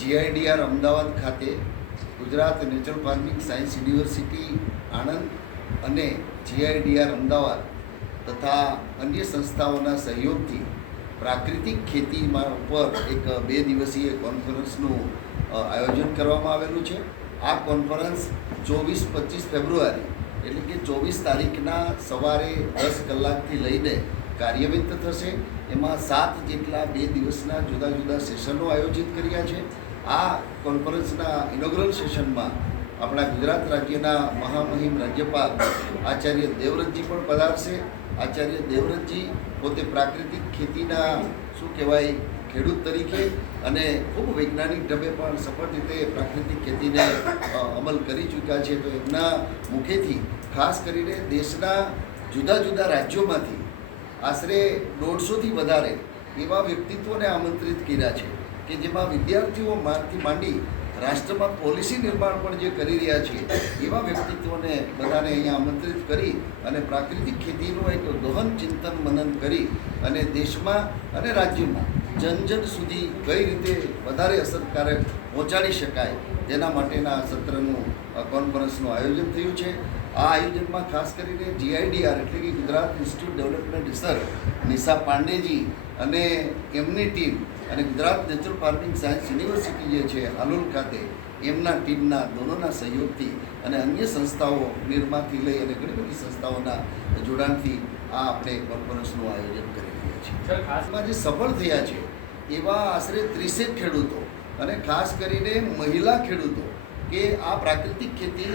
જીઆઈડીઆર અમદાવાદ ખાતે Gujarat natural farming science university, Anand અને GIDR Ahmedabad તથા અન્ય સંસ્થાઓના સહયોગથી પ્રાકૃતિક ખેતીમાં ઉપર એક બે દિવસીય કોન્ફરન્સનું આયોજન કરવામાં આવેલું છે. આ કોન્ફરન્સ ચોવીસ પચીસ ફેબ્રુઆરી એટલે કે ચોવીસ તારીખના સવારે દસ કલાકથી લઈને કાર્યવિત્ત થશે. એમાં સાત જેટલા બે દિવસના જુદા જુદા સેશનો આયોજિત કર્યા છે. આ કોન્ફરન્સના ઇનોગ્રલ સેશનમાં આપણા ગુજરાત રાજ્યના મહામહિમ રાજ્યપાલ આચાર્ય દેવવ્રતજી પણ પધારશે. આચાર્ય દેવવ્રતજી પોતે પ્રાકૃતિક ખેતીના, શું કહેવાય, ખેડૂત તરીકે અને ખૂબ વૈજ્ઞાનિક ઢબે પણ સફળ રીતે પ્રાકૃતિક ખેતીને અમલ કરી ચૂક્યા છે. તો એમના મુખેથી ખાસ કરીને દેશના જુદા જુદા રાજ્યોમાંથી આશરે દોઢસોથી વધારે એવા વ્યક્તિત્વોને આમંત્રિત કર્યા છે. કે જેમાં વિદ્યાર્થીઓ માંથી માંડી રાષ્ટ્રમાં પોલિસી નિર્માણ પણ જે કરી રહ્યા છે, એવા વ્યક્તિત્વોને બધાને અહીંયા આમંત્રિત કરી અને પ્રાકૃતિક ખેતીનું એક ગહન ચિંતન મનન કરી અને દેશમાં અને રાજ્યમાં જન જન સુધી કઈ રીતે વધારે અસરકારક પહોંચાડી શકાય, તેના માટેના સત્રનું કોન્ફરન્સનું આયોજન થયું છે. આ આયોજનમાં ખાસ કરીને જીઆઈડીઆર એટલે કે Gujarat institute development research Nisha Pandeji અને એમની ટીમ અને Gujarat natural farming science university જે છે હાલોલ ખાતે એમના ટીમના દોનોના સહયોગથી અને અન્ય સંસ્થાઓ નિર્માથી લઈ અને ઘણી બધી સંસ્થાઓના જોડાણથી આ આપણે કોન્ફરન્સનું આયોજન કરી રહ્યા છીએ. ખાસમાં જે સફળ થયા છે એવા આશરે ત્રીસેક ખેડૂતો અને ખાસ કરીને મહિલા ખેડૂતો કે આ પ્રાકૃતિક ખેતી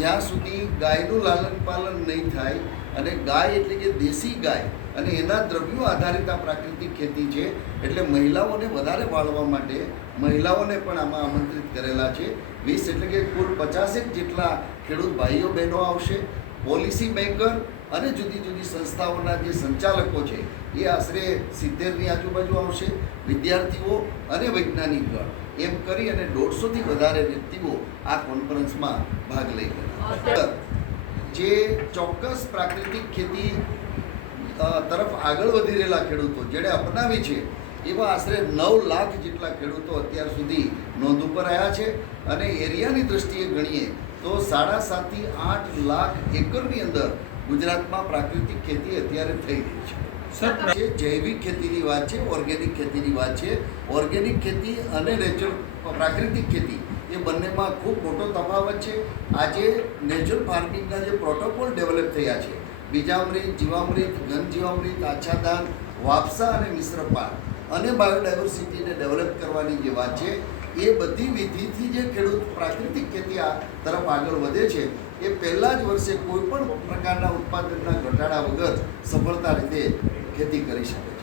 જ્યાં સુધી ગાયનું લાલન પાલન નહીં થાય અને ગાય એટલે કે દેશી ગાય અને એના દ્રવ્યો આધારિત આ પ્રાકૃતિક ખેતી છે, એટલે મહિલાઓને વધારે વાળવા માટે મહિલાઓને પણ આમાં આમંત્રિત કરેલા છે. વીસ એટલે કે કુલ પચાસેક જેટલા ખેડૂત ભાઈઓ બહેનો આવશે, પોલિસી મેકર અને જુદી જુદી સંસ્થાઓના જે સંચાલકો છે, એ આશરે સિત્તેરની આજુબાજુ આવશે, વિદ્યાર્થીઓ અને વૈજ્ઞાનિક ગણ એમ કરી અને દોઢસોથી વધારે વ્યક્તિઓ આ કોન્ફરન્સમાં ભાગ લઈ ગયા જે ચોક્કસ પ્રાકૃતિક ખેતી તરફ આગળ વધી રહેલા ખેડૂતો જેણે અપનાવી છે એવા આશરે નવ લાખ જેટલા ખેડૂતો અત્યાર સુધી નોંધ ઉપર આવ્યા છે અને એરિયાની દ્રષ્ટિએ ગણીએ તો સાડા સાતથી આઠ લાખ એકરની અંદર ગુજરાતમાં પ્રાકૃતિક ખેતી અત્યારે થઈ રહી છે. સર જૈવિક ખેતીની વાત છે ઓર્ગેનિક ખેતીની વાત છે ઓર્ગેનિક ખેતી અને નેચરલ પ્રાકૃતિક ખેતી એ બંનેમાં ખૂબ મોટો તફાવત છે. આજે નેચરલ ફાર્મિંગના જે પ્રોટોકોલ ડેવલપ થયા છે બીજામૃત જીવામૃત ઘન જીવામૃત આચ્છાદન વાપસા અને મિશ્ર પાક અને બાયોડાયવર્સિટીને ડેવલપ કરવાની જે વાત છે એ બધી વિધિથી જે ખેડૂત પ્રાકૃતિક ખેતી તરફ આગળ વધે છે, એ પહેલા જ વર્ષે કોઈ પણ પ્રકારના ઉત્પાદનના ઘટાડા વગર સફળતા રીતે ખેતી કરી શકે.